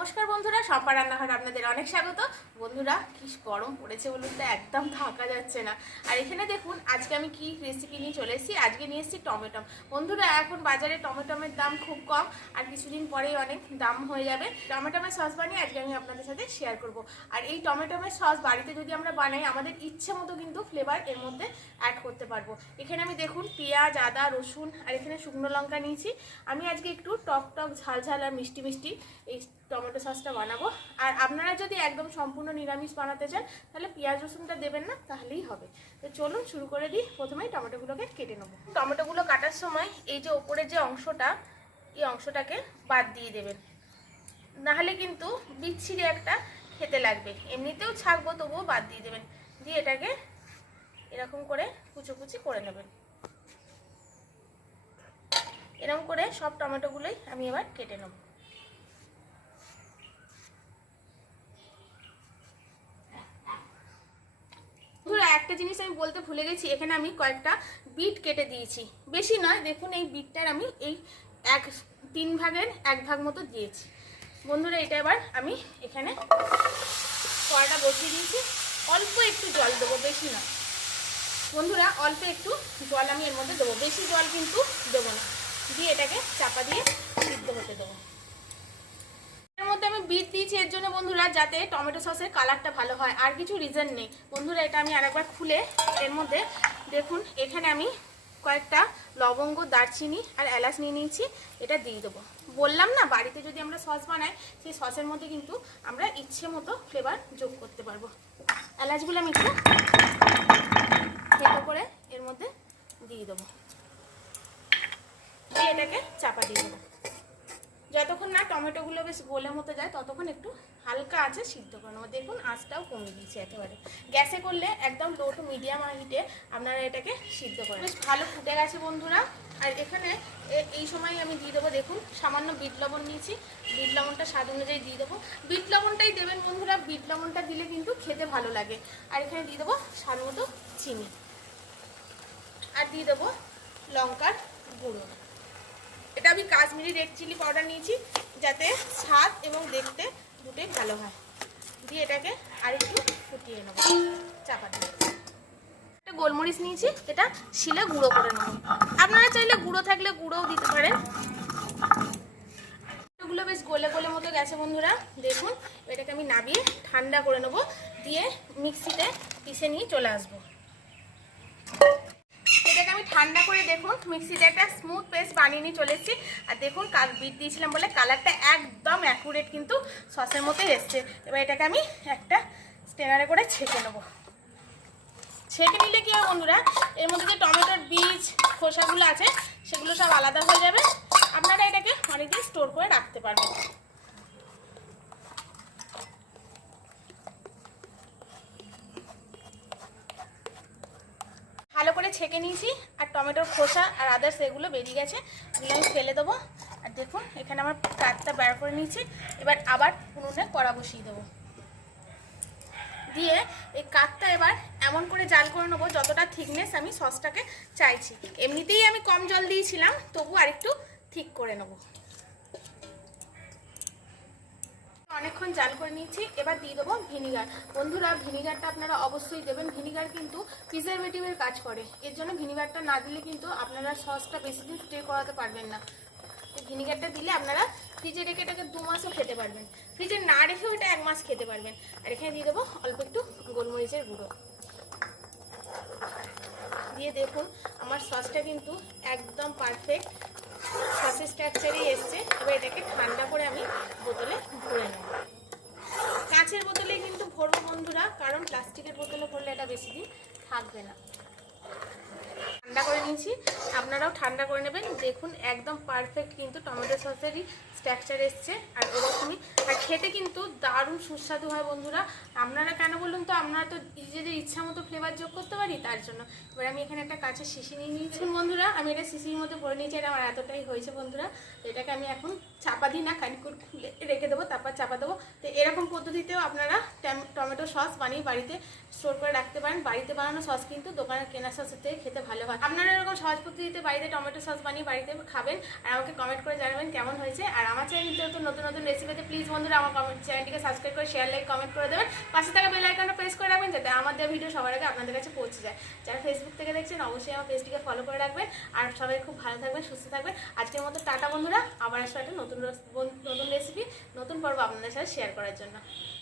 নমস্কার বন্ধুরা সম্পা রান্নাঘর আপনাদের অনেক স্বাগত। বন্ধুরা, কি গরম পড়েছে বলুন তো, একদম থাকা যাচ্ছে না। আর এখানে দেখুন, আজকে আমি কি রেসিপি নিয়ে চলে এসেছি? আজকে নিয়ে এসেছি টমেটো। বন্ধুরা, এখন বাজারে টমেটোমের দাম খুব কম, আর কিছুদিন পরেই অনেক দাম হয়ে যাবে। টমেটোমের সস বানিয়ে আজকে আমি আপনাদের সাথে শেয়ার করব। আর এই টমেটোমের সস বাড়িতে যদি আমরা বানাই, আমাদের ইচ্ছে মতো কিন্তু ফ্লেভার এর মধ্যে অ্যাড করতে পারব। এখানে আমি দেখুন, পেঁয়াজ, আদা, রসুন, আর এখানে শুকনো লঙ্কা নিয়েছি। আমি আজকে একটু টক টক, ঝাল ঝাল আর মিষ্টি মিষ্টি এই টমেটো সসটা বানাবো। আর আপনারা যদি একদম সম্পূর্ণ নিরামিষ বানাতে চান, তাহলে পেঁয়াজ রসুনটা দেবেন না, তাহলেই হবে। তো চলুন শুরু করে দিই। প্রথমেই টমেটোগুলোকে কেটে নেব। টমেটোগুলো কাটার সময় এই যে ওপরের যে অংশটা, এই অংশটাকে বাদ দিয়ে দেবেন। নাহলে কিন্তু বিচ্ছিরি একটা খেতে লাগবে। এমনিতেও ছাকবো, তবুও বাদ দিয়ে দেবেন। দিয়ে এটাকে এরকম করে কুচো কুচি করে নেবেন। এরকম করে সব টমেটোগুলোই আমি এবার কেটে নেব বন্ধুরা একটা জিনিস আমি বলতে ভুলে গেছি, এখানে আমি কয়েকটা বিট কেটে দিয়েছি। বেশি নয়, দেখুন এই বিটটার আমি এই এক, তিন ভাগের এক ভাগ মতো দিয়েছি। বন্ধুরা, এটা এবার আমি এখানে কড়াটা বসিয়ে দিয়েছি। অল্প একটু জল দেবো, বেশি না বন্ধুরা, অল্প একটু জল আমি এর মধ্যে দেবো। বেশি জল কিন্তু দেবো না। দিয়ে এটাকে চাপা দিয়ে সিদ্ধ হতে দেবো এর মধ্যে আমি বিট দিয়েছি, এর জন্য বন্ধুরা যাতে টমেটো সসের কালারটা ভালো হয়। আর কিছু রিজন নেই। বন্ধুরা, এটা আমি আরেকবার খুলে এর মধ্যে দেখুন, এখানে আমি কয়েকটা লবঙ্গ, দারচিনি আর এলাচ নিয়ে নিয়েছি, এটা দিয়ে দেবো। বললাম না, বাড়িতে যদি আমরা সস বানাই, সেই সসের মধ্যে কিন্তু আমরা ইচ্ছে মতো ফ্লেভার যোগ করতে পারব। এলাচগুলো আমি একটু থেতো করে এর মধ্যে দিয়ে দেবো। দিয়ে এটাকে চাপা দিয়ে দেবো। যতক্ষণ না টমেটোগুলো বেশ গোলের মতো যায়, ততক্ষণ একটু হালকা আছে সিদ্ধ করে নেব। দেখুন, আঁচটাও কমে দিয়েছে একেবারে। গ্যাসে করলে একদম লো টু মিডিয়াম হিটে আপনারা এটাকে সিদ্ধ করেন বেশ ভালো ফুটে গেছে বন্ধুরা। আর এখানে এই সময় আমি দিয়ে দেবো, দেখুন, সামান্য বিট লবণ নিয়েছি। বিট লবণটা স্বাদ অনুযায়ী দিয়ে দেবো। বিট লবণটাই দেবেন বন্ধুরা, বিট লবণটা দিলে কিন্তু খেতে ভালো লাগে। আর এখানে দিয়ে দেবো স্বাদ মতো চিনি। আর দিয়ে দেবো লঙ্কার গুঁড়ো। এটা আমি কাশ্মীরি রেড চিলি পাউডার নিয়েছি, যাতে স্বাদ এবং দেখতে দুটোই ভালো হয়। দিয়ে এটাকে আর একটু ফুটিয়ে নেব, চাপা দিয়ে। একটা গোলমরিচ নিয়েছি, এটা শিলে গুঁড়ো করে নেব। আপনারা চাইলে গুঁড়ো থাকলে গুঁড়োও দিতে পারেন। এগুলো বেশ গোলে গোলে মতো গেছে বন্ধুরা, দেখুন, এটাকে আমি নাবিয়ে ঠান্ডা করে নেব, দিয়ে মিক্সিতে পিষে নিয়ে চলে আসব। ঠান্ডা করে দেখুন, মিক্সিতে একটা স্মুথ পেস্ট বানিয়ে নিয়ে চলে এসেছি। আর দেখুন কাল বিট দিয়েছিলাম বলে কালারটা একদম অ্যাকুরেট কিন্তু সসের মতোই এসছে। এবার এটাকে আমি একটা স্টেনারে করে ছেঁকে নেব। ছেঁকে নিলে কি হয় বন্ধুরা, এর মধ্যে যে টমেটোর বীজ, খোসাগুলো আছে, সেগুলো সব আলাদা হয়ে যাবে। আপনারা এটাকে অনেকদিন স্টোর করে রাখতে পারবেন ভালো করে ছেঁকে নিয়েছি, আর টমেটোর খোসা আর আদার্স এগুলো বেরিয়ে গেছে। এগুলো আমি ফেলে দেবো। আর দেখুন, এখানে আমার কাঠটা বের করে নিয়েছি। এবার আবার পুরোটা কড়া বসিয়ে দেবো। দিয়ে এই কাঠটা এবার এমন করে জাল করে নেব, যতটা থিকনেস আমি সসটাকে চাইছি। এমনিতেই আমি কম জল দিয়েছিলাম, তবু আরেকটু ঠিক করে নেব। অনেকক্ষণ জাল করে নিয়েছি। এবার দিয়ে দেবো ভিনিগার। বন্ধুরা, ভিনিগারটা আপনারা অবশ্যই দেবেন। ভিনিগার কিন্তু প্রিজারভেটিভের কাজ করে। এর জন্য ভিনিগারটা না দিলে কিন্তু আপনারা সসটা বেশি দিন স্টে করাতে পারবেন না। ভিনিগারটা দিলে আপনারা ফ্রিজে রেখে এটাকে দু মাসও খেতে পারবেন। ফ্রিজে না রেখেও এটা এক মাস খেতে পারবেন। আর এখানে দিয়ে দেবো অল্প একটু গোলমরিচের গুঁড়ো। দিয়ে দেখুন, আমার সসটা কিন্তু একদম পারফেক্ট সসের স্ট্রাকচারেই এসছে। এবার এটাকে ঠান্ডা করে আমি বোতলে ভরে নেব। কাঁচের বোতলে কিন্তু ভরবো বন্ধুরা, কারণ প্লাস্টিকের বোতলে ভরলে এটা বেশি দিন থাকবে না। ঠান্ডা করে নিয়েছি। আপনারাও ঠান্ডা করে নেবেন। দেখুন, একদম পারফেক্ট কিন্তু টমেটো সসেরই স্ট্রাকচার এসছে, আর ওরকমই আর খেতে কিন্তু দারুণ সুস্বাদু হয় বন্ধুরা। আপনারা কেন বলুন তো আপনারা তো নিজেদের ইচ্ছা মতো ফ্লেভার যোগ করতে পারি, তার জন্য। এবার আমি এখানে একটা কাঁচের শিশি নিয়ে নিয়েছি। বন্ধুরা, আমি এটা শিশির মধ্যে ভরে নিয়েছি, এটা আমার এতটাই হয়েছে বন্ধুরা। এটাকে আমি এখন চাপা দিই না খানিক করে খুলে রেখে দেবো, তারপর চাপা দেবো। তো এরকম পদ্ধতিতেও আপনারা টমেটো সস বানিয়ে বাড়িতে স্টোর করে রাখতে পারেন। বাড়িতে বানানো সস কিন্তু দোকানের কেনা সসের থেকে খেতে ভালো হয়। আপনারা এরকম সহজ পদ্ধতিতে বাড়িতে টমেটো সস বানিয়ে বাড়িতে খাবেন, আর আমাকে কমেন্ট করে জানাবেন কেমন হয়েছে। আর আমার চ্যানেল তো নতুন নতুন রেসিপিতে প্লিজ বন্ধুরা আমার কমেন্ট চ্যানেলটিকে সাবস্ক্রাইব করে শেয়ার লাইক কমেন্ট করে দেবেন। পাশে থাকা বেল আইকনটা প্রেস করে রাখবেন যাতে আমার ভিডিও সবার আগে আপনাদের কাছে পৌঁছে যায়। যারা ফেসবুক থেকে দেখছেন, অবশ্যই আমার পেজটিকে ফলো করে রাখবেন। আর সবাই খুব ভালো থাকবেন, সুস্থ থাকবেন। আজকের মতো টাটা বন্ধুরা, আবার আসলে একটা নতুন নতুন রেসিপি নতুন পর্ব আপনাদের সাথে শেয়ার করার জন্য।